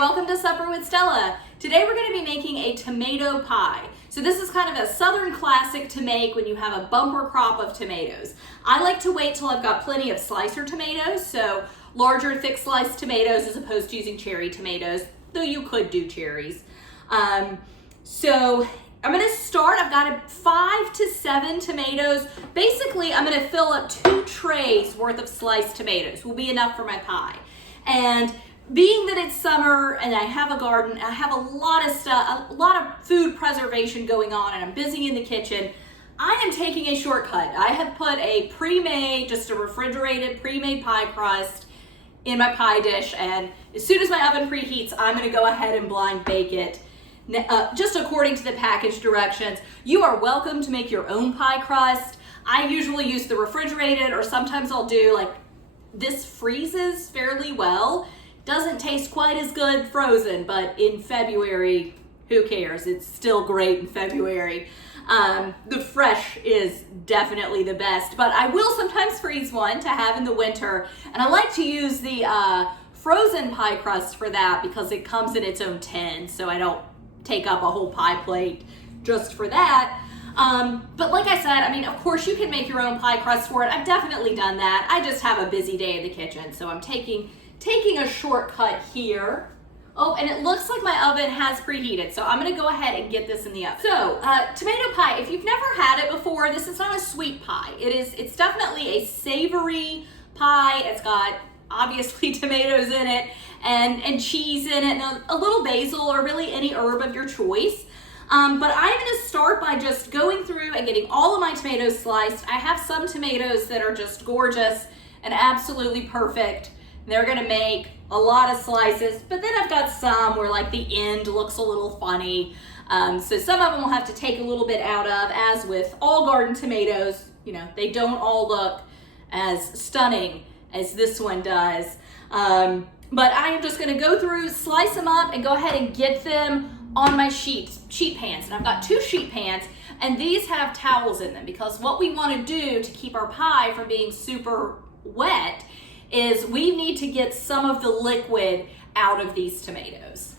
welcome to Supper with Stella. Today we're going to be making a tomato pie. So this is kind of a southern classic to make when you have a bumper crop of tomatoes. I like to wait till I've got plenty of slicer tomatoes, so larger thick sliced tomatoes as opposed to using cherry tomatoes, though you could do cherries. So I'm going to start, I've got 5 to 7 tomatoes. Basically, I'm going to fill up 2 trays worth of sliced tomatoes. Will be enough for my pie. And being that it's summer and I have a garden, I have a lot of stuff, a lot of food preservation going on, and I'm busy in the kitchen, I am taking a shortcut. I have put a pre-made, just a refrigerated pre-made pie crust in my pie dish, and as soon as my oven preheats, I'm going to go ahead and blind bake it. Just according to the package directions. You are welcome to make your own pie crust. I usually use the refrigerated, or sometimes I'll do like this freezes fairly well. Doesn't taste quite as good frozen, but in February, who cares? It's still great in February. The fresh is definitely the best, but I will sometimes freeze one to have in the winter, and I like to use the frozen pie crust for that because it comes in its own tin, so I don't take up a whole pie plate just for that. But like I said, I mean, of course you can make your own pie crust for it. I've definitely done that. I just have a busy day in the kitchen, so I'm taking a shortcut here. Oh, and it looks like my oven has preheated, so I'm gonna go ahead and get this in the oven. So, tomato pie, if you've never had it before, this is not a sweet pie. It's definitely a savory pie. It's got obviously tomatoes in it and cheese in it and a little basil or really any herb of your choice. But I'm gonna start by just going through and getting all of my tomatoes sliced. I have some tomatoes that are just gorgeous and absolutely perfect. They're gonna make a lot of slices, but then I've got some where like the end looks a little funny. So some of them will have to take a little bit out of, as with all garden tomatoes. You know, they don't all look as stunning as this one does. But I am just gonna go through, slice them up, and go ahead and get them on my sheet pans. And I've got 2 sheet pans, and these have towels in them because what we wanna do to keep our pie from being super wet is we need to get some of the liquid out of these tomatoes.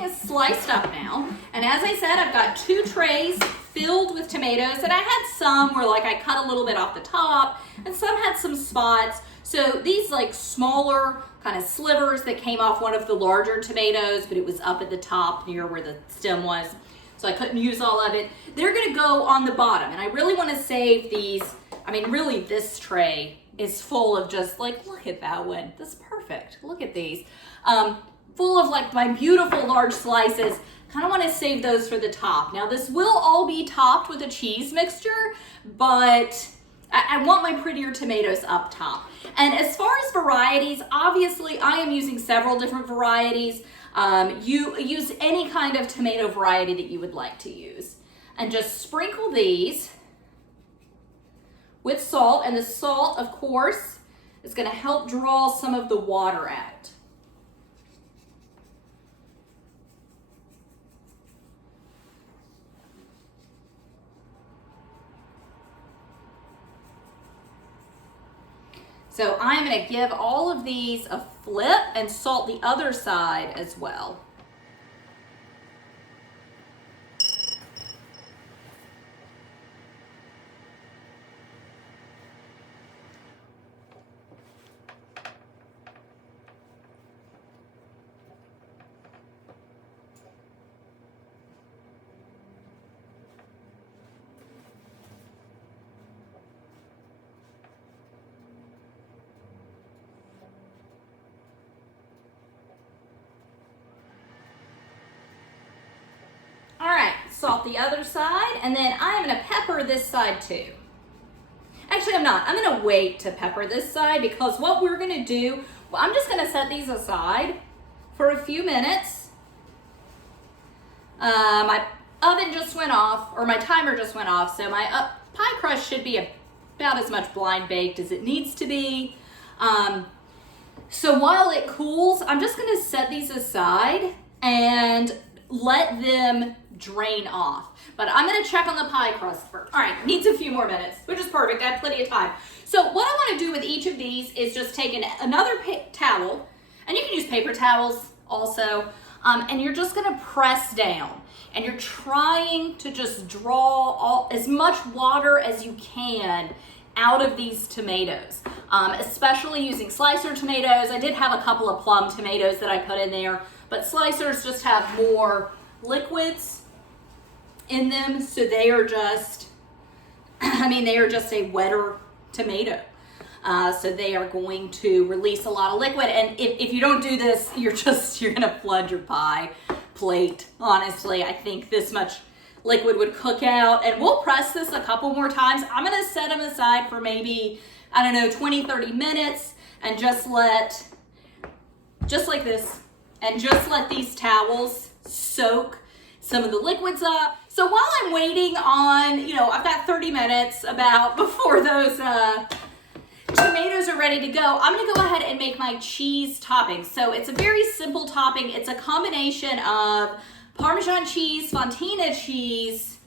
Is sliced up now, and as I said, I've got 2 trays filled with tomatoes, and I had some where like I cut a little bit off the top and some had some spots. So these like smaller kind of slivers that came off one of the larger tomatoes, but it was up at the top near where the stem was, so I couldn't use all of it. They're gonna go on the bottom, and I really want to save these. I mean, really this tray is full of just like, look at that one, that's perfect, look at these. Full of like my beautiful large slices. Kind of want to save those for the top. Now this will all be topped with a cheese mixture, but I want my prettier tomatoes up top. And as far as varieties, obviously I am using several different varieties. You use any kind of tomato variety that you would like to use. And just sprinkle these with salt, and the salt, of course, is going to help draw some of the water out. So I'm going to give all of these a flip and salt the other side as well. salt the other side, and then I'm gonna pepper this side too. Actually, I'm not. I'm gonna wait to pepper this side because what we're gonna do, well, I'm just gonna set these aside for a few minutes. My oven just went off, or my timer just went off, so my pie crust should be about as much blind baked as it needs to be. So while it cools, I'm just gonna set these aside and let them drain off. But I'm gonna check on the pie crust first. All right, needs a few more minutes, which is perfect. I have plenty of time. So what I wanna do with each of these is just take another towel, and you can use paper towels also, and you're just gonna press down. And you're trying to just draw as much water as you can out of these tomatoes, especially using slicer tomatoes. I did have a couple of plum tomatoes that I put in there, but slicers just have more liquids in them, so they are just, they are just a wetter tomato. So they are going to release a lot of liquid, and if you don't do this, you're gonna flood your pie plate. Honestly, I think this much liquid would cook out, and we'll press this a couple more times. I'm gonna set them aside for maybe, 20-30 minutes, and just like this, and just let these towels soak some of the liquids up. So while I'm waiting on, I've got 30 minutes about before those tomatoes are ready to go, I'm gonna go ahead and make my cheese topping. So it's a very simple topping. It's a combination of Parmesan cheese, Fontina cheese,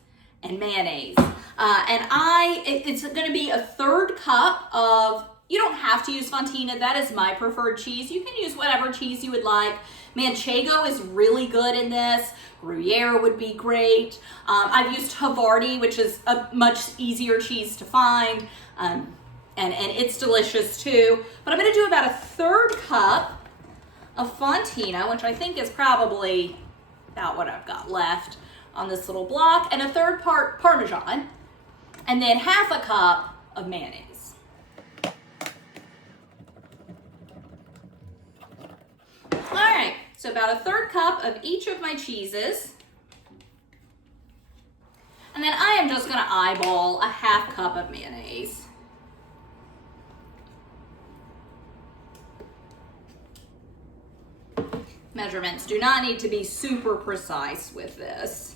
and mayonnaise. It's gonna be a 1/3 cup of, you don't have to use Fontina, that is my preferred cheese. You can use whatever cheese you would like. Manchego is really good in this. Gruyere would be great. I've used Havarti, which is a much easier cheese to find. And it's delicious too. But I'm gonna do about a 1/3 cup of Fontina, which I think is probably about what I've got left on this little block, and a 1/3 part Parmesan, and then 1/2 cup of mayonnaise. All right, so about a 1/3 cup of each of my cheeses. And then I am just gonna eyeball a 1/2 cup of mayonnaise. Measurements do not need to be super precise with this.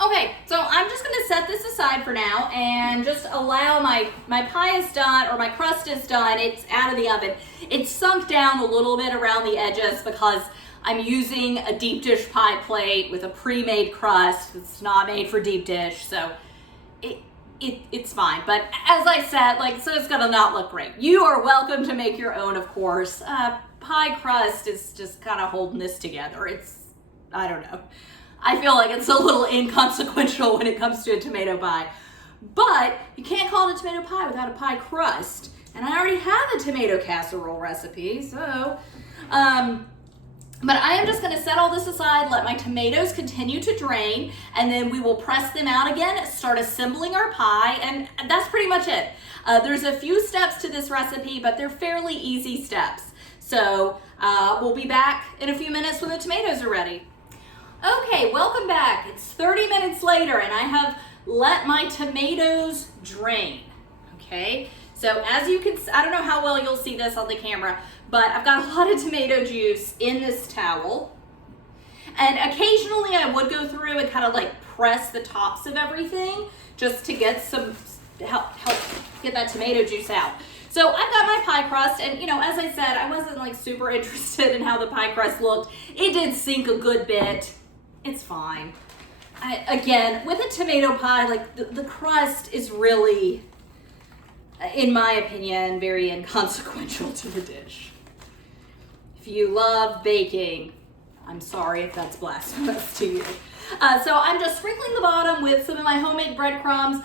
Okay, so I'm just gonna set this aside for now and just allow my pie is done, or my crust is done. It's out of the oven. It's sunk down a little bit around the edges because I'm using a deep dish pie plate with a pre-made crust. It's not made for deep dish, so it's fine. But as I said, so it's gonna not look great. You are welcome to make your own, of course. Pie crust is just kind of holding this together. I don't know. I feel like it's a little inconsequential when it comes to a tomato pie. But you can't call it a tomato pie without a pie crust. And I already have a tomato casserole recipe, so but I am just gonna set all this aside, let my tomatoes continue to drain, and then we will press them out again, start assembling our pie, and that's pretty much it. There's a few steps to this recipe, but they're fairly easy steps. So we'll be back in a few minutes when the tomatoes are ready. Okay, welcome back. It's 30 minutes later, and I have let my tomatoes drain, okay? So as you can, I don't know how well you'll see this on the camera, but I've got a lot of tomato juice in this towel. And occasionally I would go through and kind of press the tops of everything just to get help get that tomato juice out. So I've got my pie crust, and as I said, I wasn't super interested in how the pie crust looked. It did sink a good bit. It's fine. Again, with a tomato pie, the crust is really, in my opinion, very inconsequential to the dish. If you love baking, I'm sorry if that's blasphemous to you. So I'm just sprinkling the bottom with some of my homemade breadcrumbs.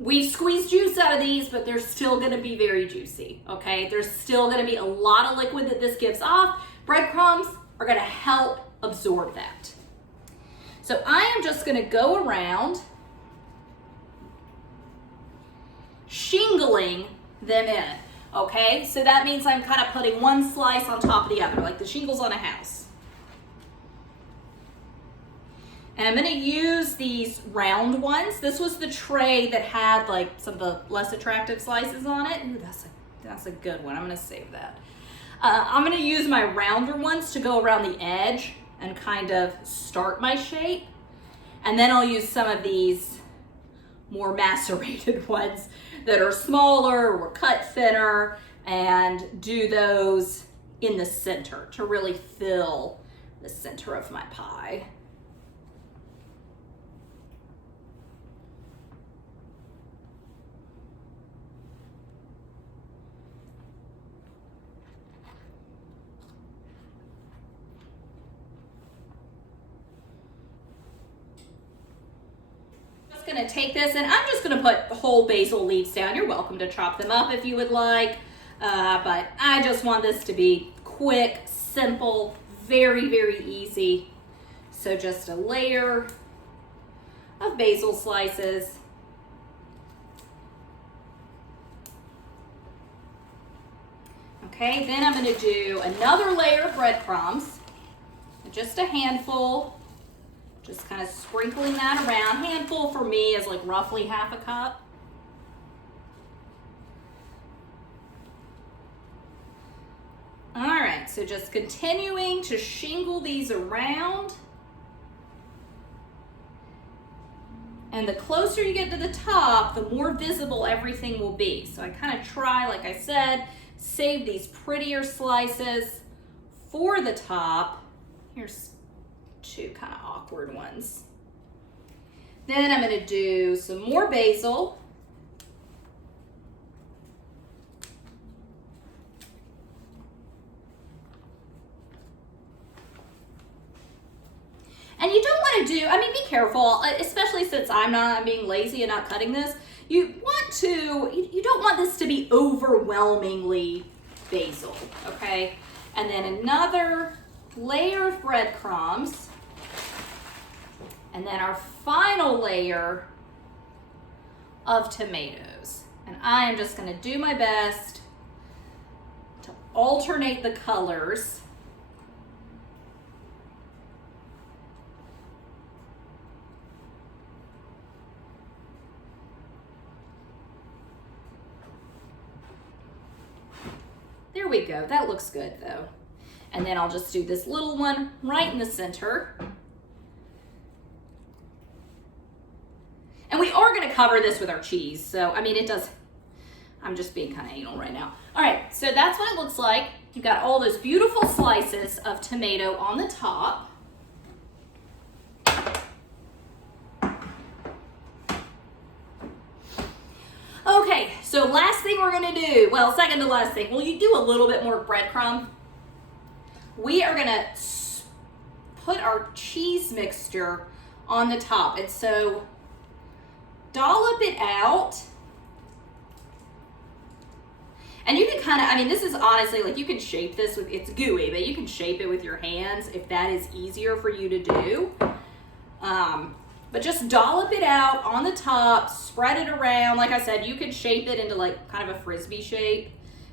We squeeze juice out of these, but they're still gonna be very juicy, okay? There's still gonna be a lot of liquid that this gives off. Breadcrumbs are gonna help absorb that. So I am just gonna go around shingling filling them in, okay? So that means I'm kind of putting one slice on top of the other, like the shingles on a house. And I'm gonna use these round ones. This was the tray that had like some of the less attractive slices on it. Ooh, that's a good one. I'm gonna save that. I'm gonna use my rounder ones to go around the edge and kind of start my shape. And then I'll use some of these more macerated ones that are smaller or cut thinner and do those in the center to really fill the center of my pie. Going to take this and I'm just going to put whole basil leaves down. You're welcome to chop them up if you would like, but I just want this to be quick, simple, very, very easy. So just a layer of basil slices. Okay, then I'm going to do another layer of breadcrumbs, just a handful. Just kind of sprinkling that around. Handful for me is like roughly half a cup. All right, so just continuing to shingle these around. And the closer you get to the top, the more visible everything will be. So I kind of try, like I said, save these prettier slices for the top. Here's two kind of awkward ones. Then I'm going to do some more basil. And you don't want to do, I mean, be careful, especially since I'm being lazy and not cutting this. You don't want this to be overwhelmingly basil, okay? And then another layer of breadcrumbs. And then our final layer of tomatoes. And I am just going to do my best to alternate the colors. There we go. That looks good though. And then I'll just do this little one right in the center. And we are going to cover this with our cheese. So, I mean, it does, I'm just being kind of anal right now. All right, so that's what it looks like. You've got all those beautiful slices of tomato on the top. Okay, so last thing we're going to do, well, second to last thing, you do a little bit more breadcrumb. We are going to put our cheese mixture on the top. And so dollop it out. And you can kind of, I mean, this is honestly, like you can shape this with, it's gooey, but you can shape it with your hands if that is easier for you to do. But just dollop it out on the top, spread it around. Like I said, you could shape it into like kind of a frisbee shape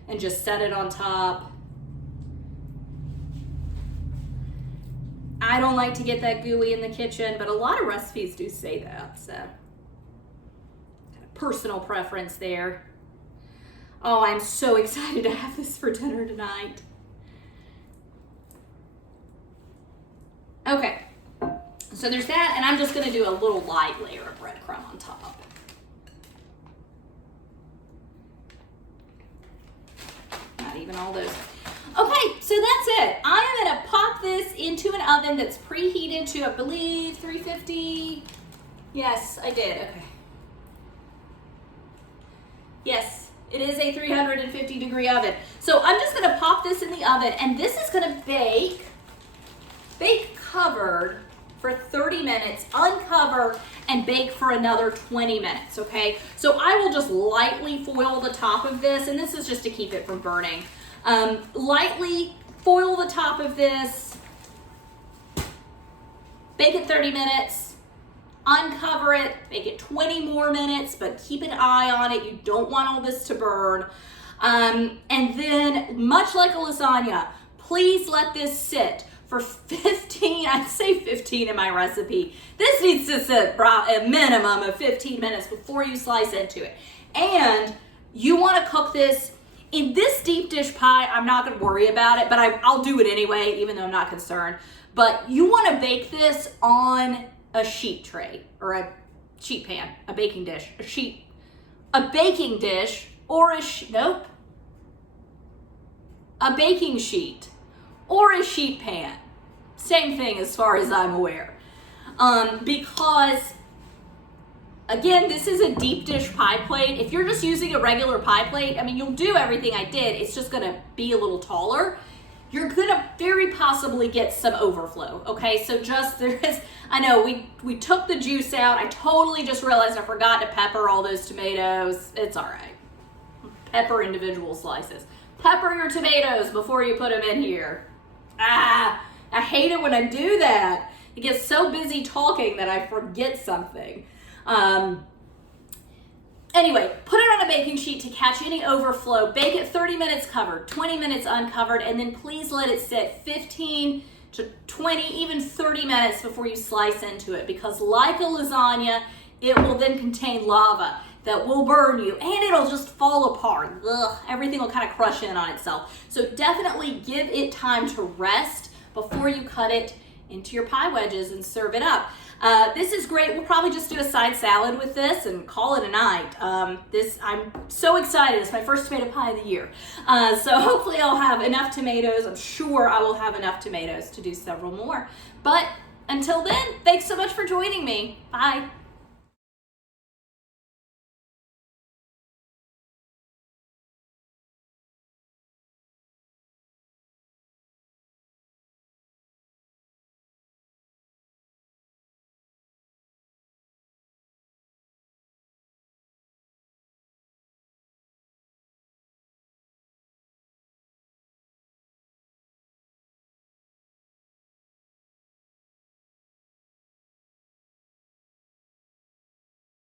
and just set it on top. I don't like to get that gooey in the kitchen, but a lot of recipes do say that, so kind of personal preference there. Oh, I'm so excited to have this for dinner tonight. Okay, so there's that, and I'm just gonna do a little light layer of breadcrumb on top. Not even all those. Okay, so that's it. I am gonna pop this into an oven that's preheated to, I believe, 350. Yes, I did, okay. Yes, it is a 350 degree oven. So I'm just gonna pop this in the oven, and this is gonna bake covered for 30 minutes, uncover, and bake for another 20 minutes, okay? So I will just lightly foil the top of this, and this is just to keep it from burning. Lightly foil the top of this, bake it 30 minutes, uncover it, make it 20 more minutes, but keep an eye on it. You don't want all this to burn. And then, much like a lasagna, please let this sit for 15, I'd say 15 in my recipe. This needs to sit a minimum of 15 minutes before you slice into it. And you want to cook this in this deep dish pie. I'm not going to worry about it, but I'll do it anyway, even though I'm not concerned. But you want to bake this on a sheet tray or a sheet pan, a baking dish, a baking dish or a baking sheet or a sheet pan. Same thing as far as I'm aware. Because again, this is a deep dish pie plate. If you're just using a regular pie plate, I mean, you'll do everything I did. It's just gonna be a little taller. You're gonna very possibly get some overflow, okay? So I know we took the juice out. I totally just realized I forgot to pepper all those tomatoes. It's all right. Pepper individual slices. Pepper your tomatoes before you put them in here. I hate it when I do that. I get so busy talking that I forget something. Anyway, put it on a baking sheet to catch any overflow. Bake it 30 minutes covered, 20 minutes uncovered, and then please let it sit 15 to 20, even 30 minutes before you slice into it, because like a lasagna, it will then contain lava that will burn you, and it'll just fall apart. Ugh, everything will kind of crush in on itself. So definitely give it time to rest before you cut it into your pie wedges and serve it up. This is great. We'll probably just do a side salad with this and call it a night. I'm so excited. It's my first tomato pie of the year. So hopefully I'll have enough tomatoes. I'm sure I will have enough tomatoes to do several more. But until then, thanks so much for joining me. Bye.